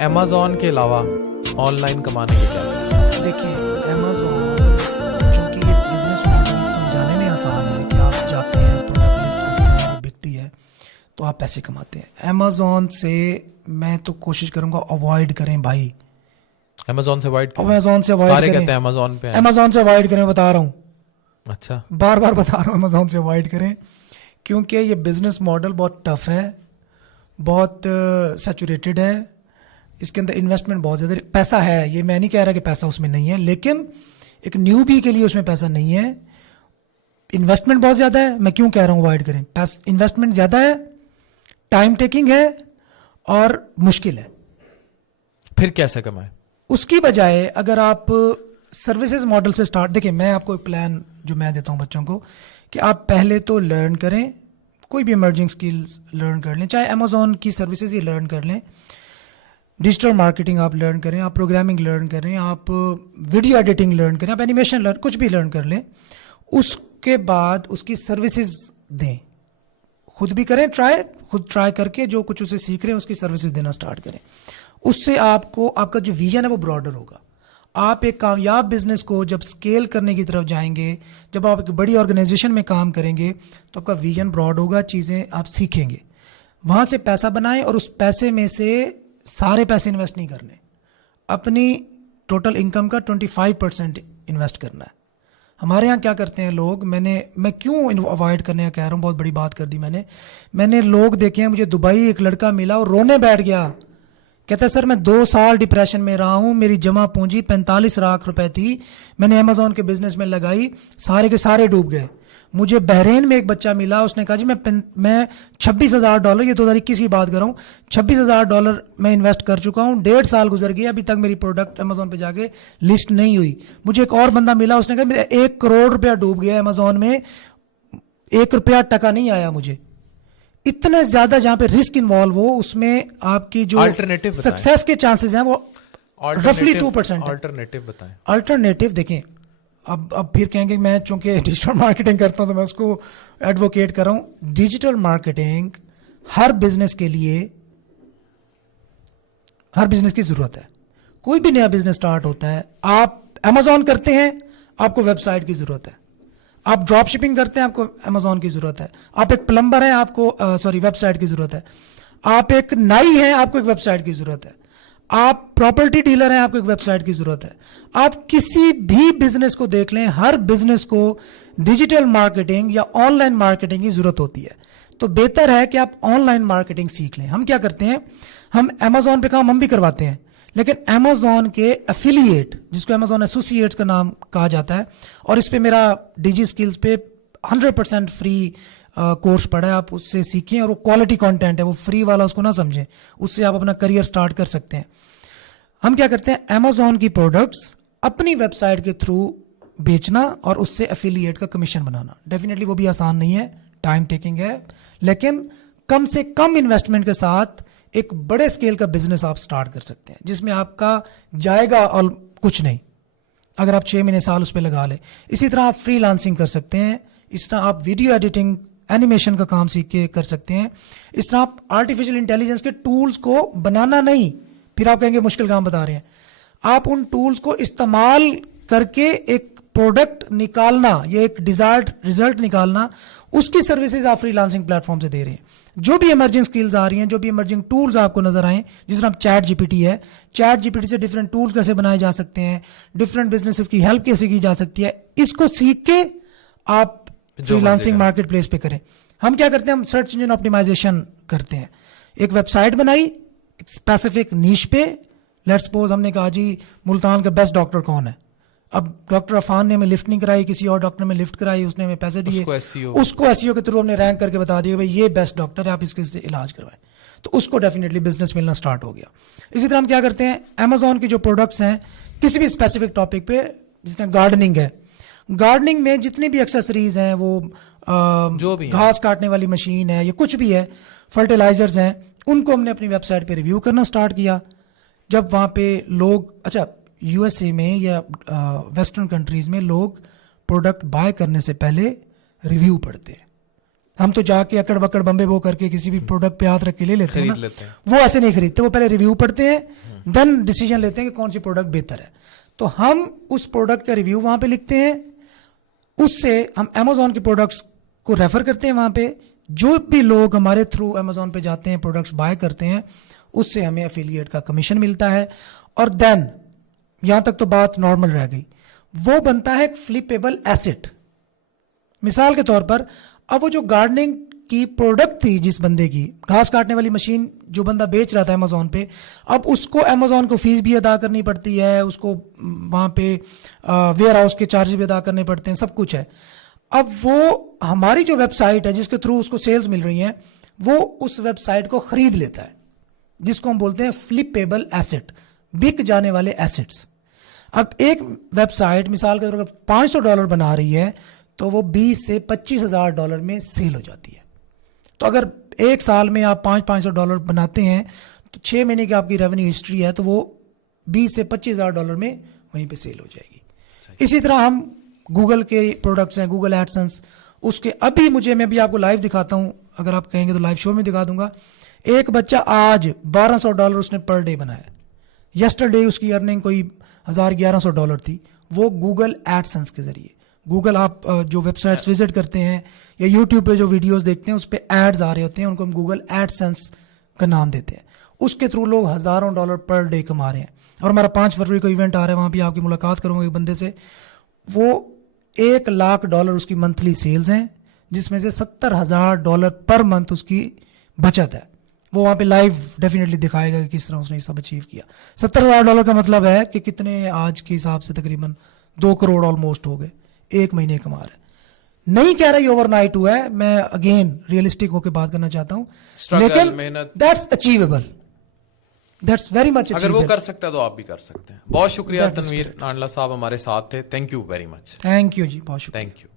Amazon के अलावा online कमाने के क्या? देखिए, अमेज़न चूँकि ये बिज़नेस मॉडल समझाने में आसान है कि आप जाते हैं, प्रोडक्ट लिस्ट करते हैं, वो बिकती है तो आप पैसे कमाते हैं। अमेज़न से मैं तो कोशिश करूँगा अवॉइड करें भाई। अमेज़न से अवॉइड करें? अमेज़न से अवॉइड सारे करें। कहते हैं अमेज़न पे है। अमेज़न से अवॉइड करें, बता रहा हूँ, अच्छा, बार बार बता रहा हूँ, अमेज़न से अवॉइड करें क्योंकि ये बिज़नेस मॉडल बहुत टफ है, बहुत सैचुरेटेड है, इसके अंदर इन्वेस्टमेंट बहुत ज़्यादा, पैसा है, ये मैं नहीं कह रहा कि पैसा उसमें नहीं है, लेकिन एक न्यूबी के लिए उसमें पैसा नहीं है, इन्वेस्टमेंट बहुत ज़्यादा है। मैं क्यों कह रहा हूँ अवॉइड करें? इन्वेस्टमेंट ज़्यादा है, टाइम टेकिंग है और मुश्किल है। फिर कैसे कमाए? उसकी बजाय अगर आप सर्विसेज मॉडल से स्टार्ट, देखिए मैं आपको एक प्लान जो मैं देता हूँ बच्चों को कि आप पहले तो लर्न करें, कोई भी इमर्जिंग स्किल्स लर्न कर लें, चाहे अमेज़न की सर्विसेज ही लर्न कर लें, डिजिटल मार्केटिंग आप लर्न करें, आप प्रोग्रामिंग लर्न करें, आप वीडियो एडिटिंग लर्न करें, आप एनिमेशन लर्न, कुछ भी लर्न कर लें। उसके बाद उसकी सर्विसेज दें, खुद भी करें ट्राई, खुद ट्राई करके जो कुछ उसे सीख रहे हैं उसकी सर्विसेज देना स्टार्ट करें। उससे आपको आपका जो विजन है वो ब्रॉडर होगा। आप एक कामयाब बिजनेस को जब स्केल करने की तरफ जाएंगे, जब आप एक बड़ी ऑर्गेनाइजेशन में काम करेंगे तो आपका विजन ब्रॉड होगा, चीज़ें आप सीखेंगे, वहाँ से पैसा बनाएं और उस पैसे में से सारे पैसे इन्वेस्ट नहीं करने, अपनी टोटल इनकम का 25% इन्वेस्ट करना है। हमारे यहाँ क्या करते हैं लोग, मैं क्यों अवॉइड करने का कह रहा हूँ, बहुत बड़ी बात कर दी मैंने लोग देखे हैं, मुझे दुबई एक लड़का मिला और रोने बैठ गया, कहता है सर मैं 2 साल डिप्रेशन में रहा हूँ, मेरी जमा पूंजी 45 लाख रुपए थी, मैंने अमेज़न के बिजनेस में लगाई, सारे के सारे डूब गए। मुझे बहरीन में एक बच्चा मिला, उसने कहा जी मैं $26,000, ये 2021 की बात कर रहा हूँ, $26,000 मैं इन्वेस्ट कर चुका हूँ, 1.5 साल गुजर गया, अभी तक मेरी प्रोडक्ट अमेज़न पे जाके लिस्ट नहीं हुई। मुझे एक और बंदा मिला, उसने कहा मेरा 1 करोड़ रुपया डूब गया अमेज़न में, 1 रुपया टका नहीं आया मुझे। इतने ज्यादा जहां पे रिस्क इन्वॉल्व हो, उसमें आपकी जो सक्सेस के चांसेस हैं वो रफली 2%। अल्टरनेटिव बताएं। अल्टरनेटिव देखें, अब फिर कहेंगे मैं चूंकि डिजिटल मार्केटिंग करता हूं तो मैं उसको एडवोकेट कर रहा हूं। डिजिटल मार्केटिंग हर बिजनेस के लिए, हर बिजनेस की जरूरत है। कोई भी नया बिजनेस स्टार्ट होता है, आप अमेज़न करते हैं, आपको वेबसाइट की जरूरत है, आप ड्रॉप शिपिंग करते हैं, आपको अमेज़न की जरूरत है, आप एक प्लम्बर हैं, आपको वेबसाइट की जरूरत है, आप एक नाई हैं, आपको एक वेबसाइट की जरूरत है, आप प्रॉपर्टी डीलर हैं, आपको एक वेबसाइट की जरूरत है। आप किसी भी बिजनेस को देख लें, हर बिजनेस को डिजिटल मार्केटिंग या ऑनलाइन मार्केटिंग की जरूरत होती है। तो बेहतर है कि आप ऑनलाइन मार्केटिंग सीख लें। हम क्या करते हैं, हम अमेज़न पे काम हम भी करवाते हैं, लेकिन अमेज़न के एफिलिएट, जिसको अमेज़न एसोसिएट्स का नाम कहा जाता है, और इस पे मेरा डिजी स्किल्स पे 100% फ्री कोर्स पढ़ा है, आप उससे सीखें, और वो क्वालिटी कंटेंट है, वो फ्री वाला उसको ना समझें, उससे आप अपना करियर स्टार्ट कर सकते हैं। हम क्या करते हैं, अमेज़न की प्रोडक्ट्स अपनी वेबसाइट के थ्रू बेचना और उससे एफिलिएट का कमीशन बनाना। डेफिनेटली वो भी आसान नहीं है, टाइम टेकिंग है, लेकिन कम से कम इन्वेस्टमेंट के साथ एक बड़े स्केल का बिजनेस आप स्टार्ट कर सकते हैं, जिसमें आपका जाएगा और कुछ नहीं, अगर आप 6 महीने साल उस पर लगा लें। इसी तरह आप फ्रीलांसिंग कर सकते हैं, इस तरह आप वीडियो एडिटिंग, एनिमेशन का काम सीख के कर सकते हैं, इस तरह आप आर्टिफिशियल इंटेलिजेंस के टूल्स को बनाना नहीं, फिर आप कहेंगे मुश्किल काम बता रहे हैं, आप उन टूल्स को इस्तेमाल करके एक प्रोडक्ट निकालना, ये एक डिजायर्ड रिजल्ट निकालना, उसकी सर्विसेज आप फ्रीलांसिंग प्लेटफॉर्म से दे रहे हैं। जो भी इमर्जिंग स्किल्स आ रही हैं, जो भी इमर्जिंग टूल्स आपको नजर आए, जिस तरह आप चैट जीपीटी है, चैट जीपीटी से डिफरेंट टूल्स कैसे बनाए जा सकते हैं, डिफरेंट बिजनेसेस की हेल्प कैसे की जा सकती है, इसको सीख के आप फ्रीलांसिंग मार्केट प्लेस पे करें। हम क्या करते हैं, हम सर्च इंजन ऑप्टिमाइजेशन करते हैं। एक वेबसाइट बनाई एक स्पेसिफिक नीश पे, लेट्स सपोज हमने कहा जी मुल्तान का बेस्ट डॉक्टर कौन है, अब डॉक्टर अफान ने हमें लिफ्ट नहीं कराई, किसी और डॉक्टर में लिफ्ट कराई, उसने हमें पैसे दिए, उसको एसईओ के थ्रू हमने रैंक करके बता दिया भाई ये बेस्ट डॉक्टर है, आप इसके से इलाज करवाएं, तो उसको डेफिनेटली बिजनेस मिलना स्टार्ट हो गया। इसी तरह हम क्या करते हैं, अमेज़न की जो प्रोडक्ट्स हैं किसी भी स्पेसिफिक टॉपिक पे, जिसमें गार्डनिंग है, गार्डनिंग में जितनी भी एक्सेसरीज हैं, वो जो भी घास काटने वाली मशीन है या कुछ भी है, फर्टिलाइजर्स हैं, उनको हमने अपनी वेबसाइट पे रिव्यू करना स्टार्ट किया। जब वहाँ पे लोग, अच्छा यूएसए में या वेस्टर्न कंट्रीज में लोग प्रोडक्ट बाय करने से पहले रिव्यू पढ़ते हैं, हम तो जाके अकड़ बकड़ बम्बे बो करके किसी भी प्रोडक्ट पे हाथ रख के ले लेते हैं ना, वो ऐसे नहीं खरीदते, वो पहले रिव्यू पढ़ते हैं, देन डिसीजन लेते हैं कि कौन सी प्रोडक्ट बेहतर है। तो हम उस प्रोडक्ट का रिव्यू वहां पे लिखते हैं, उससे हम अमेजोन के प्रोडक्ट्स को रेफर करते हैं। वहां पे जो भी लोग हमारे थ्रू अमेजोन पे जाते हैं, प्रोडक्ट्स बाय करते हैं, उससे हमें एफिलिएट का कमीशन मिलता है। और देन यहां तक तो बात नॉर्मल रह गई, वो बनता है एक फ्लिपेबल एसेट। मिसाल के तौर पर अब वो जो गार्डनिंग की प्रोडक्ट थी, जिस बंदे की घास काटने वाली मशीन जो बंदा बेच रहा था अमेजोन पे, अब उसको अमेजोन को फीस भी अदा करनी पड़ती है, उसको वहां पे वेयर हाउस के चार्ज भी अदा करने पड़ते हैं, सब कुछ है। अब वो हमारी जो वेबसाइट है जिसके थ्रू उसको सेल्स मिल रही हैं, वो उस वेबसाइट को खरीद लेता है, जिसको हम बोलते हैं फ्लिपेबल एसेट, बिक जाने वाले एसेट्स। अब एक वेबसाइट मिसाल के तौर पर $500 बना रही है, तो वो 20 से $25,000 में सेल हो जाती है। तो अगर एक साल में आप $500 बनाते हैं, तो 6 महीने की आपकी रेवेन्यू हिस्ट्री है, तो वो 20 से $25,000 में वहीं पे सेल हो जाएगी। इसी तरह हम गूगल के प्रोडक्ट्स हैं, गूगल एडसेंस, उसके अभी मैं भी आपको लाइव दिखाता हूं, अगर आप कहेंगे तो लाइव शो में दिखा दूंगा। एक बच्चा आज $1200 उसने पर डे बनाया। यस्टरडे उसकी अर्निंग कोई $1100 थी, वो गूगल एडसेंस के जरिए। गूगल आप जो वेबसाइट्स विजिट करते हैं या यूट्यूब पे जो वीडियोस देखते हैं, उस पर एड्स आ रहे होते हैं, उनको हम गूगल एडसेंस का नाम देते हैं। उसके थ्रू लोग हज़ारों डॉलर पर डे कमा रहे हैं। और हमारा 5 फरवरी को इवेंट आ रहा है, वहाँ भी आपकी मुलाकात करूँगा एक बंदे से, वो $1,00,000 उसकी मंथली सेल्स हैं, जिसमें से $70,000 पर मंथ उसकी बचत है। वो वहाँ पे लाइव डेफिनेटली दिखाएगा कि किस तरह उसने ये सब अचीव किया। $70,000 का मतलब है कि कितने आज के हिसाब से तकरीबन 2 करोड़ ऑलमोस्ट हो गए, एक महीने कमा रहे हैं। नहीं कह रहा ओवरनाइट हुआ है, मैं अगेन रियलिस्टिक होकर बात करना चाहता हूँ, लेकिन that's achievable, that's very much. अगर वो कर सकता है तो आप भी कर सकते हैं। बहुत शुक्रिया तनवीर नांडला साहब हमारे साथ थे। Thank you very much. Thank you ji, बहुत शुक्रिया। Thank you.